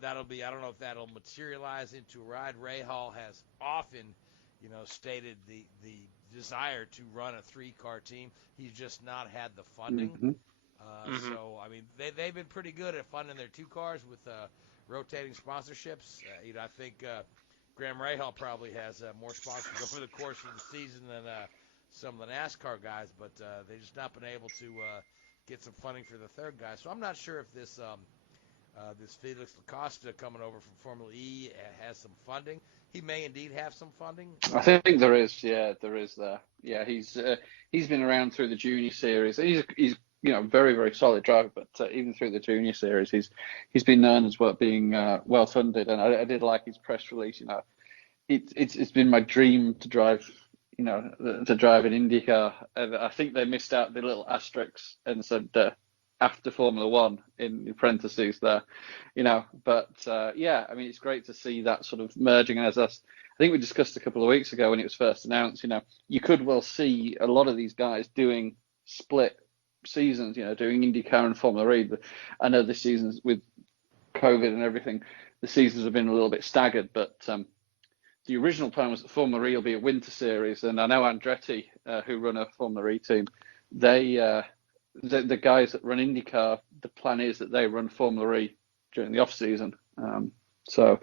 that'll be. I don't know if that'll materialize into a ride. Rahal has often, stated the desire to run a 3-car team. He's just not had the funding. So I mean, they've been pretty good at funding their 2 cars with rotating sponsorships. I think Graham Rahal probably has more sponsors over the course of the season than some of the NASCAR guys, but they've just not been able to get some funding for the third guy. So I'm not sure if this Felix DaCosta coming over from Formula E has some funding. He may indeed have some funding. I think there is. Yeah, there is there. Yeah, he's been around through the junior series. He's very, very solid driver, but even through the junior series, he's been known as being well funded. And I did like his press release. It's been my dream to drive. To drive an IndyCar. I think they missed out the little asterisks and said after Formula One in parentheses there. But I mean, it's great to see that sort of merging. And I think we discussed a couple of weeks ago when it was first announced. You could well see a lot of these guys doing split seasons, doing IndyCar and Formula E. But I know this season's with COVID and everything, the seasons have been a little bit staggered, but the original plan was that Formula E will be a winter series, and I know Andretti, who run a Formula E team, the guys that run IndyCar, the plan is that they run Formula E during the off season. So,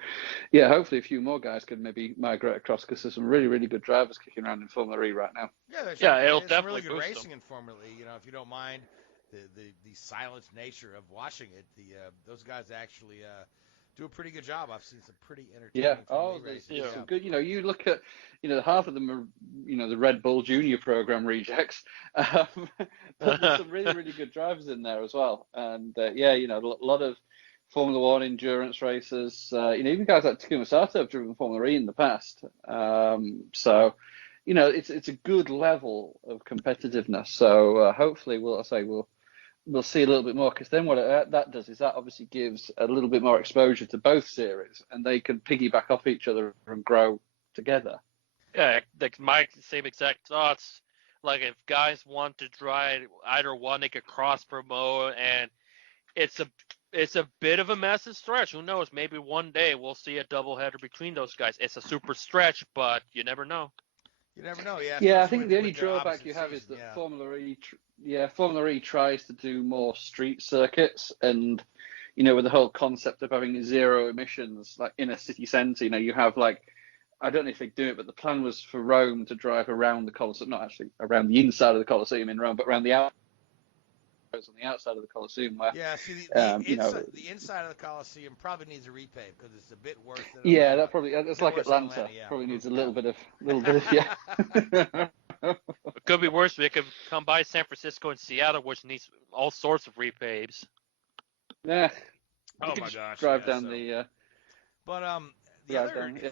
hopefully a few more guys could maybe migrate across, because there's some really, really good drivers kicking around in Formula E right now. It'll there's definitely really good boost racing them. in Formula E. If you don't mind the silent nature of watching it, those guys actually do a pretty good job. I've seen some pretty entertaining Formula E races. There's some good. You look at, half of them are, the Red Bull Junior program rejects. But there's some really, really good drivers in there as well. And a lot of Formula One endurance racers. Even guys like Takuma Sato have driven Formula E in the past. So, it's a good level of competitiveness. So hopefully we'll see a little bit more, because then what that does is that obviously gives a little bit more exposure to both series, and they can piggyback off each other and grow together. Yeah, like my same exact thoughts. Like if guys want to try either one, they could cross promote, and it's a bit of a massive stretch. Who knows? Maybe one day we'll see a doubleheader between those guys. It's a super stretch, but you never know. You never know. Yeah. Yeah, I think the only with their drawback opposite you have season, is that Formula E tries to do more street circuits, and with the whole concept of having zero emissions, like in a city centre, you have I don't know if they do it, but the plan was for Rome to drive around the Colosseum, not actually around the inside of the Colosseum in Rome, but around the outside. On the outside of the Colosseum, where the inside of the Colosseum probably needs a repave, because it's a bit worse than it's like Atlanta. Probably needs a little bit of It could be worse. We could come by San Francisco and Seattle, which needs all sorts of repaves. Yeah. Oh my gosh. Drive down the. But the other thing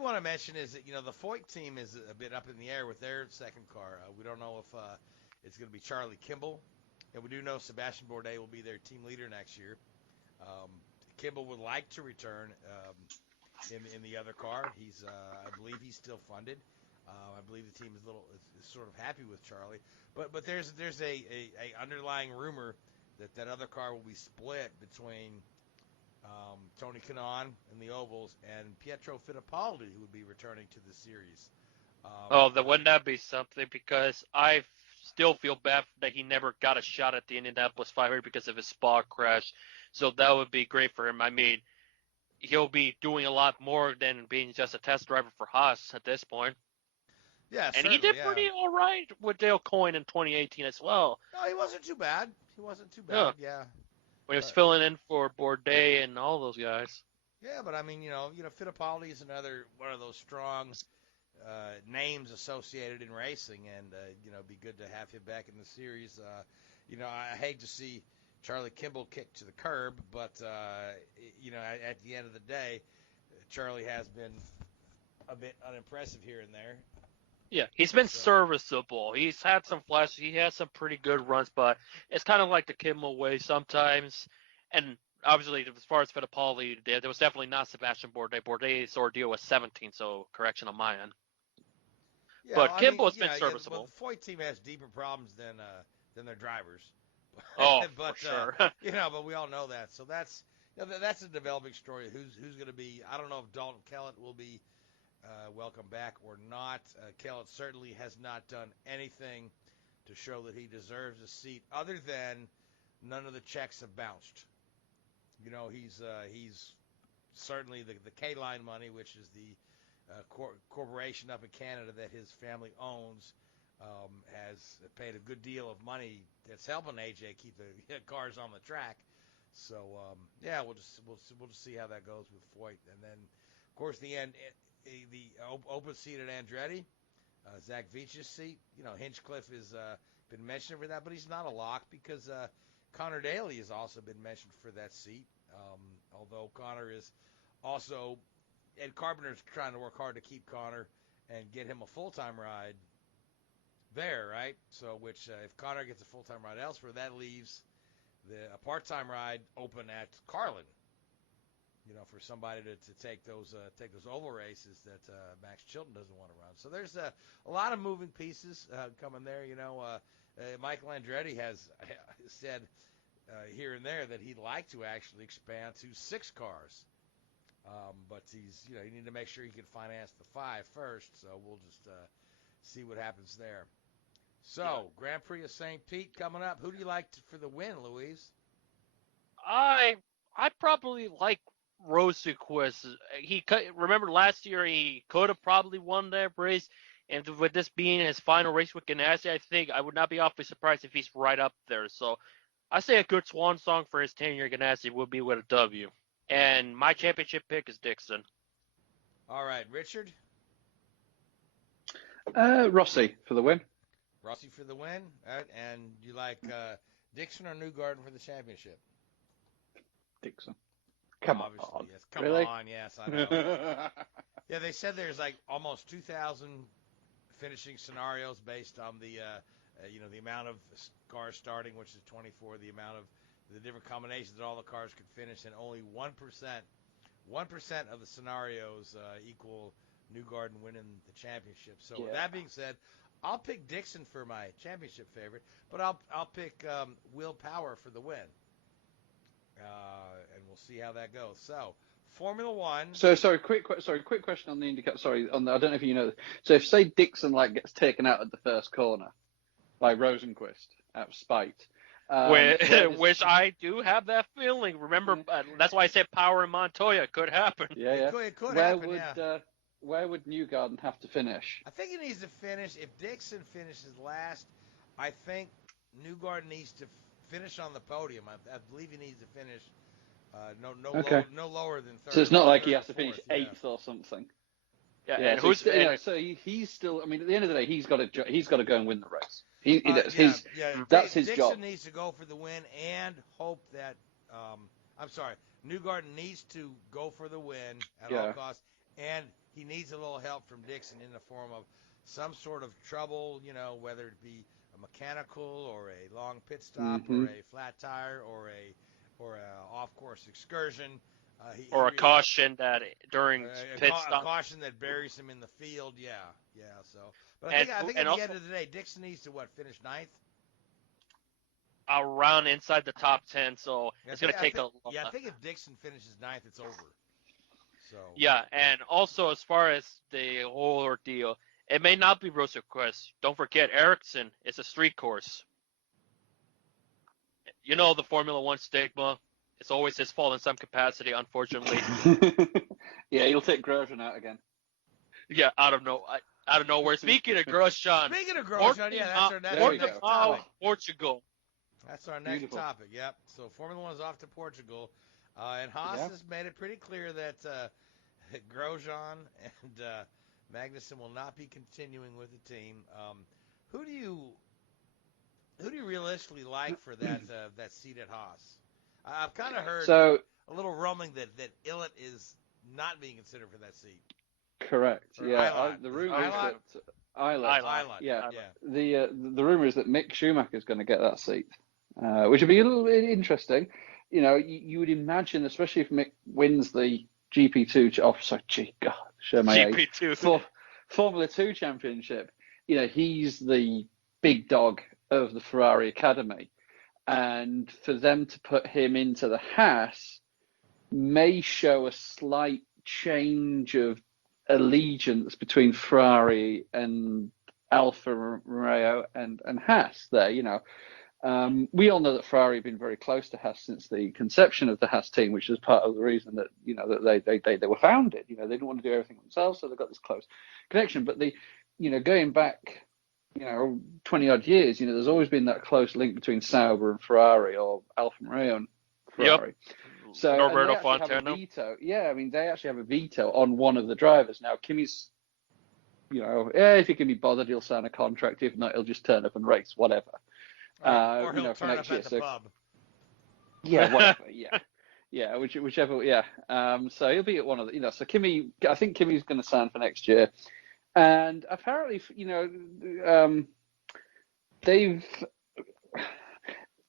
I want to mention is that the Foyt team is a bit up in the air with their second car. We don't know if it's going to be Charlie Kimball, and we do know Sebastian Bourdais will be their team leader next year. Kimball would like to return in the other car. I believe he's still funded. I believe the team is sort of happy with Charlie, but there's a underlying rumor that other car will be split between Tony Kanaan in the ovals and Pietro Fittipaldi, who would be returning to the series. Wouldn't that be something? Because I've still feel bad that he never got a shot at the Indianapolis 500 because of his Spa crash. So that would be great for him. I mean, he'll be doing a lot more than being just a test driver for Haas at this point. Yeah, And he did yeah. pretty all right with Dale Coyne in 2018 as well. No, he wasn't too bad. He wasn't too bad. Yeah. When he was filling in for Bourdais and all those guys. Yeah, but I mean, Fittipaldi is another one of those strong names associated in racing, and be good to have him back in the series. I hate to see Charlie Kimball kicked to the curb, but at the end of the day, Charlie has been a bit unimpressive here and there. Yeah, he's been serviceable. He's had some flashes. He has some pretty good runs, but it's kind of like the Kimball way sometimes. And obviously, as far as Fittipaldi, there was definitely not Sebastian Bourdais. Bourdais' ordeal was 17, so correction on my end. Yeah, but Kimball has been serviceable. Well, the Foyt team has deeper problems than their drivers. Oh, but, for sure. But we all know that. So that's a developing story. Who's going to be? I don't know if Dalton Kellett will be welcome back or not. Kellett certainly has not done anything to show that he deserves a seat, other than none of the checks have bounced. He's certainly the K-Line money, which is the corporation up in Canada that his family owns, has paid a good deal of money that's helping AJ keep the cars on the track. So we'll just see how that goes with Foyt, and then of course the open seat at Andretti, Zach Veach's seat. Hinchcliffe has been mentioned for that, but he's not a lock because Connor Daly has also been mentioned for that seat. Although Connor is also, Ed Carpenter's trying to work hard to keep Connor and get him a full-time ride there, right? So, if Connor gets a full-time ride elsewhere, that leaves a part-time ride open at Carlin. For somebody to take those oval races that Max Chilton doesn't want to run. So there's a lot of moving pieces coming there. Michael Andretti has said here and there that he'd like to actually expand to 6 cars. But you need to make sure he can finance the 5 first. So we'll just see what happens there. So, Grand Prix of St. Pete coming up. Who do you like for the win, Louise? I probably like Rosenqvist. Remember last year he could have probably won that race, and with this being his final race with Ganassi, I think I would not be awfully surprised if he's right up there. So I say a good swan song for his tenure Ganassi would be with a W. And my championship pick is Dixon. All right, Richard? Rossi for the win. Rossi for the win. And you like Dixon or Newgarden for the championship? Dixon. Come Obviously, on. Yes. Come Really? on, yes, I know. Yeah, they said there's like almost 2,000 finishing scenarios based on the amount of cars starting, which is 24, the amount of the different combinations that all the cars could finish, and only 1% of the scenarios equal Newgarden winning the championship. So with that being said, I'll pick Dixon for my championship favorite, but I'll pick Will Power for the win. And we'll see how that goes. So, Formula One. So, quick question on the Indycar. I don't know if you know this. So, if say Dixon gets taken out at the first corner by Rosenqvist out of spite, which I do have that feeling. Remember, that's why I said Power in Montoya could happen. Yeah. It could happen. Where would Newgarden have to finish? I think he needs to finish. If Dixon finishes last, I think Newgarden needs to finish on the podium. I believe he needs to finish no lower than third. So it's not like he has to finish 8th or something. Yeah, and so he's still. I mean, at the end of the day, he's got to go and win the race. That's his Dixon job. Needs to go for the win and hope that. Newgarden needs to go for the win at all costs, and he needs a little help from Dixon in the form of some sort of trouble. Whether it be a mechanical or a long pit stop or a flat tire or a off-course excursion. Or a caution that during pit stop. A caution that buries him in the field. Yeah. So, but I think at the end of the day, Dixon needs to finish 9th. Around inside the top 10, so it's going to take a. Yeah, I think if Dixon finishes 9th, it's over. So. Yeah, and also as far as the whole ordeal, It may not be Rosenquist. Don't forget, Ericsson is a street course. You know the Formula One stigma. It's always his fault in some capacity, unfortunately. Yeah, you'll take Grosjean out again. Yeah, out of nowhere. Speaking of Grosjean, Speaking of Grosjean, yeah, that's our next, There we next go. topic. Portugal. That's our next Beautiful. topic. Yep. So Formula One is off to Portugal, and Haas Yeah. has made it pretty clear that Grosjean and Magnussen will not be continuing with the team. Who do you realistically like for that seat at Haas? I've kind of heard So a little rumbling that Illett is not being considered for that seat. correct. Or Yeah. Eilert. The rumor is Eilert? that Eilert. Eilert. Yeah. Yeah. The rumor is that Mick Schumacher is going to get that seat, which would be a little bit interesting. You know, you would imagine, especially if Mick wins the GP2. Oh, sorry, God, show my age. GP2. Formula 2 championship. You know, he's the big dog of the Ferrari Academy, and for them to put him into the Haas may show a slight change of allegiance between Ferrari and Alfa Romeo and Haas there. You know, we all know that Ferrari have been very close to Haas since the conception of the Haas team, which is part of the reason that, you know, that they were founded. You know, they didn't want to do everything themselves, so they got this close connection. But you know, going back, you know, 20 odd years, you know, there's always been that close link between Sauber and Ferrari, or Alfa Romeo and Ferrari. Yep. So Norberto and they actually have Fontana. a veto. Yeah, I mean, they actually have a veto on one of the drivers. Now, Kimi's, you know, if he can be bothered, he'll sign a contract. If not, he'll just turn up and race, whatever. Or You he'll know, for turn next up year. at the So, pub. yeah, whatever. Yeah, whichever. Yeah. So he'll be at one of the, you know. So Kimi, I think Kimi's going to sign for next year, and apparently, you know, they've.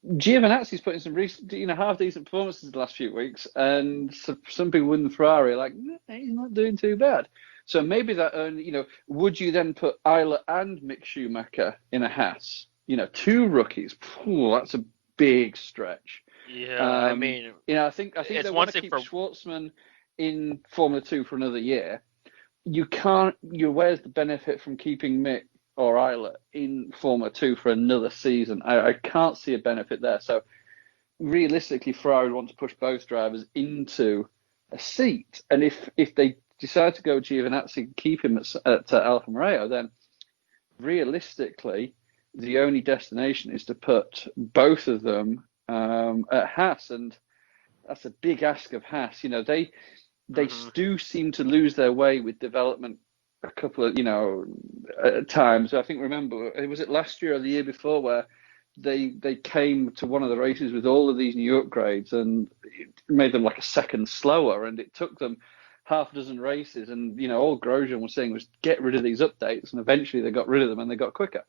Giovinazzi's put in some recent, you know, half decent performances the last few weeks, and some people within Ferrari are like, he's not doing too bad. So maybe that only, you know, would you then put Eilert and Mick Schumacher in a Haas? You know, two rookies. That's a big stretch. Yeah, I mean, you know, I think it's they one want to thing keep for Schwartzman in Formula 2 for another year. You can't. Where's the benefit from keeping Mick or Eilert in Formula 2 for another season? I can't see a benefit there. So realistically, Ferrari would want to push both drivers into a seat. And if they decide to go Giovinazzi and keep him at Alfa Romeo, then realistically, the only destination is to put both of them at Haas. And that's a big ask of Haas. You know, they do seem to lose their way with development a couple of, you know, times. I think, remember, was it last year or the year before where they came to one of the races with all of these new upgrades and it made them like a second slower, and it took them half a dozen races, and, you know, all Grosjean was saying was get rid of these updates, and eventually they got rid of them and they got quicker.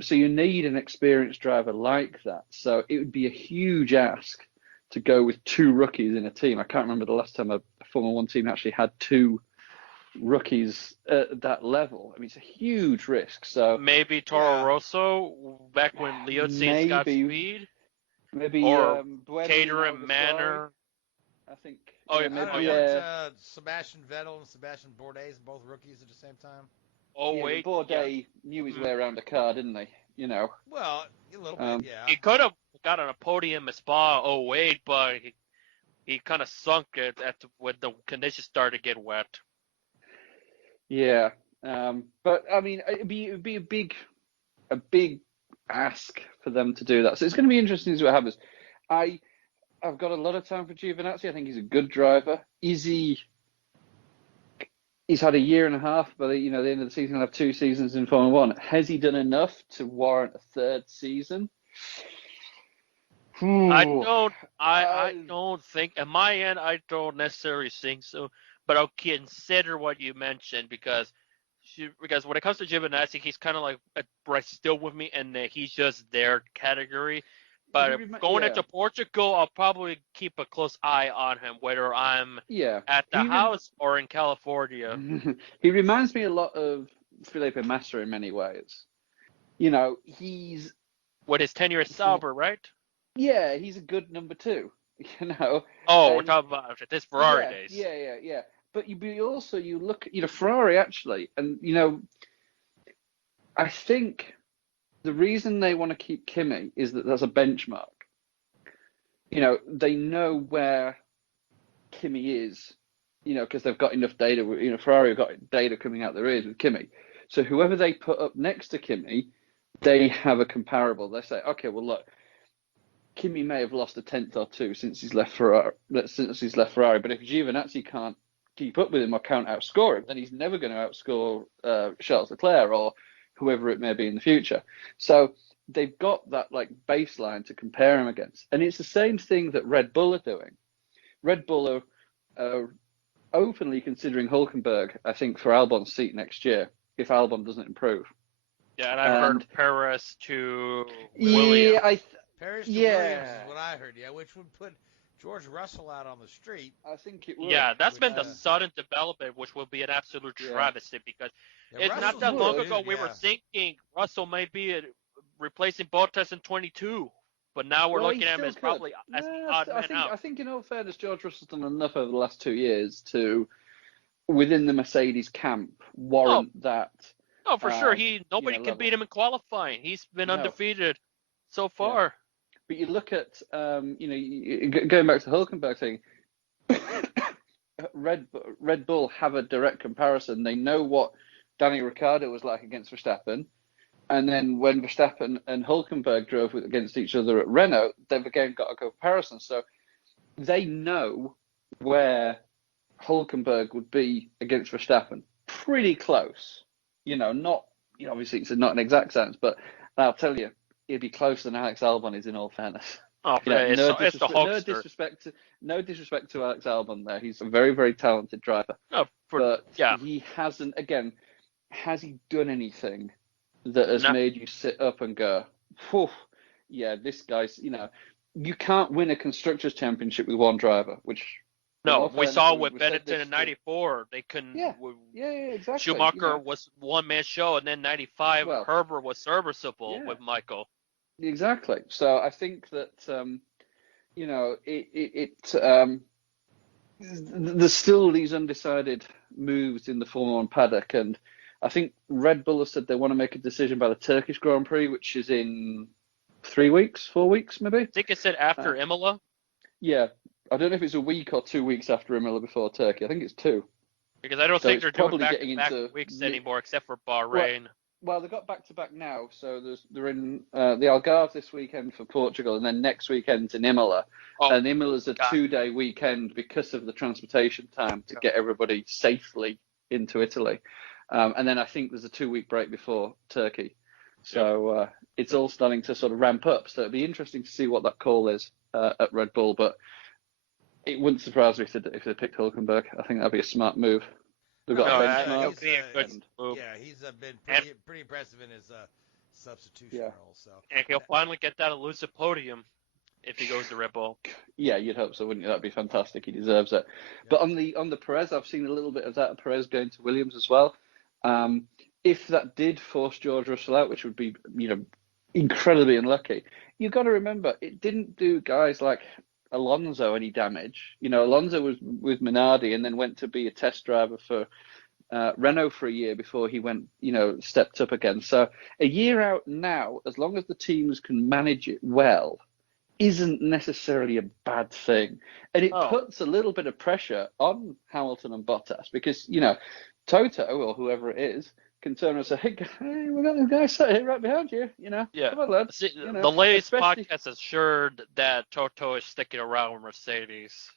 So you need an experienced driver like that. So it would be a huge ask to go with two rookies in a team. I can't remember the last time a Formula One team actually had two rookies at that level. I mean, it's a huge risk. So maybe Toro Rosso back when Liotzi got speed. Maybe or Buemi Caterham Manor. I think. I don't know, maybe Sebastian Vettel and Sebastian Bourdais, both rookies at the same time. Bourdais knew his way around a car, didn't he? You know. Well, a little bit, yeah. He could have got on a podium at Spa 08, but he kind of sunk it when the conditions started to get wet. Yeah, but I mean, it'd be a big ask for them to do that. So it's going to be interesting to see what happens. I've got a lot of time for Giovinazzi. I think he's a good driver. He's had a year and a half, but the end of the season he'll have 2 seasons in Formula One. Has he done enough to warrant a third season? I don't think, at my end, I don't necessarily think so. But I'll consider what you mentioned because when it comes to Giovinazzi, he's kind of like right still with me, and he's just their category. But going into Portugal, I'll probably keep a close eye on him, whether I'm at the house or in California. He reminds me a lot of Felipe Massa in many ways. You know, he's with his tenure at Sauber, right? Yeah, he's a good number 2. You know. Oh, we're talking about this Ferrari days. Yeah. But you look, Ferrari actually, and I think the reason they want to keep Kimi is that there's a benchmark. They know where Kimi is, because they've got enough data. Ferrari have got data coming out their ears with Kimi. So whoever they put up next to Kimi, they have a comparable. They say, okay, well, look, Kimi may have lost a tenth or two since he's left Ferrari, but if Giovinazzi can't keep up with him or can't outscore him, then he's never going to outscore Charles Leclerc or whoever it may be in the future. So they've got that like baseline to compare him against, and it's the same thing that Red Bull are doing. Red Bull are openly considering Hülkenberg, I think, for Albon's seat next year if Albon doesn't improve. Yeah, and I've heard Perez to Williams. Paris to Williams is what I heard, which would put George Russell out on the street. I think it would. Yeah, that's been the sudden development, which will be an absolute travesty because it's Russell's not that long ago we yeah. were thinking Russell may be replacing Bottas in 22, but now we're looking at him as probably as the odd man out. I think in all fairness, George Russell's done enough over the last 2 years to, within the Mercedes camp, warrant that. Oh, for sure. Nobody can level. beat him in qualifying. He's been undefeated so far. Yeah. But you look at, going back to the Hülkenberg thing, Red Bull have a direct comparison. They know what Danny Ricciardo was like against Verstappen. And then when Verstappen and Hülkenberg drove against each other at Renault, they've again got a comparison. So they know where Hülkenberg would be against Verstappen. Pretty close. Obviously it's not an exact science, but I'll tell you, he'd be closer than Alex Albon is in all fairness. Oh, it's the Hulkster. No disrespect to Alex Albon there. He's a very, very talented driver. He hasn't, again, has he done anything that has made you sit up and go, whew, this guy's, you can't win a Constructors' Championship with one driver, which... No, we saw with Benetton in 94, they couldn't... exactly. Schumacher was one-man show, and then 95, Herbert was serviceable with Michael. Exactly. So I think that, there's still these undecided moves in the Formula One paddock, and I think Red Bull has said they want to make a decision by the Turkish Grand Prix, which is in 4 weeks, maybe? I think it said after Imola. Yeah. I don't know if it's a week or 2 weeks after Imola before Turkey. I think it's 2. Because I don't think they're doing back-to-back weeks anymore, except for Bahrain. Well, they've got back-to-back now. So they're in the Algarve this weekend for Portugal, and then next weekend's in Imola. And Imola's a 2-day weekend because of the transportation time to get everybody safely into Italy. And then I think there's a 2-week break before Turkey. So it's all starting to sort of ramp up. So it'd be interesting to see what that call is at Red Bull. But it wouldn't surprise me if they picked Hülkenberg. I think that'd be a smart move. They've got a benchmark. He's been pretty impressive in his substitution role. So and he'll finally get that elusive podium if he goes to Red Bull. Yeah, you'd hope so, wouldn't you? That'd be fantastic. He deserves it. Yeah. But on the Perez, I've seen a little bit of that. Perez going to Williams as well. If that did force George Russell out, which would be incredibly unlucky, you've got to remember it didn't do guys like Alonso any damage. Alonso was with Minardi and then went to be a test driver for Renault for a year before he went, stepped up again. So a year out now, as long as the teams can manage it well, isn't necessarily a bad thing. And it puts a little bit of pressure on Hamilton and Bottas because, Toto or whoever it is can turn around and say, hey, we got this guy sat here right behind you, Come on, lads. The latest podcast assured that Toto is sticking around with Mercedes.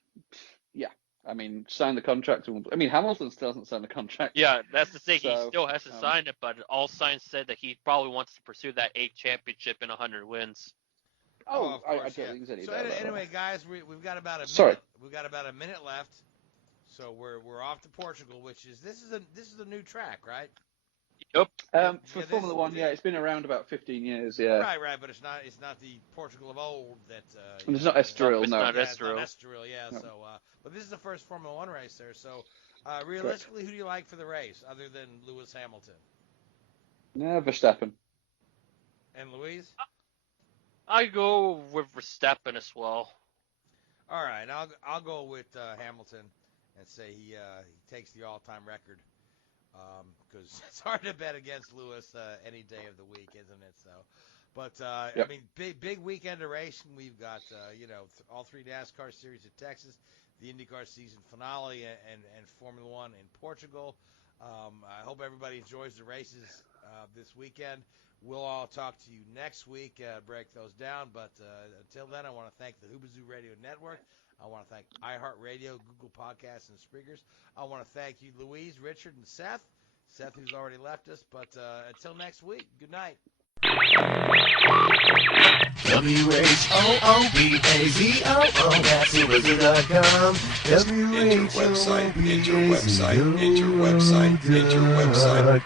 Yeah. I mean, sign the contract. Hamilton still hasn't signed the contract. Yeah, that's the thing. So, he still hasn't signed it, but all signs said that he probably wants to pursue that 8 championship and 100 wins. I don't think there's any doubt. So anyway, guys, we've got about a minute. Sorry. We've got about a minute left. So we're off to Portugal, which is this is a new track, right? Yep. For Formula One, it's been around about 15 years. Yeah. Right, but it's not the Portugal of old that. It's not Estoril, no. Not Estoril. Not Estoril, yeah. No. So, but this is the first Formula One race there. So, realistically, who do you like for the race, other than Lewis Hamilton? Yeah, Verstappen. And Louise? I go with Verstappen as well. All right, I'll go with Hamilton and say he takes the all-time record. because it's hard to bet against Lewis any day of the week, isn't it? So, but Yep. I mean, big weekend of racing. We've got all 3 NASCAR series at Texas, the IndyCar season finale, and Formula One in Portugal. I hope everybody enjoys the races this weekend. We'll all talk to you next week, break those down. But until then, I want to thank the Hoobazoo Radio Network. I want to thank iHeartRadio, Google Podcasts, and Spreakers. I want to thank you, Louise, Richard, and Seth. Seth, who's already left us. But until next week, good night. WHOOBAZOO, that's Hoobazoo.com. Enter website, enter website, enter website, enter website.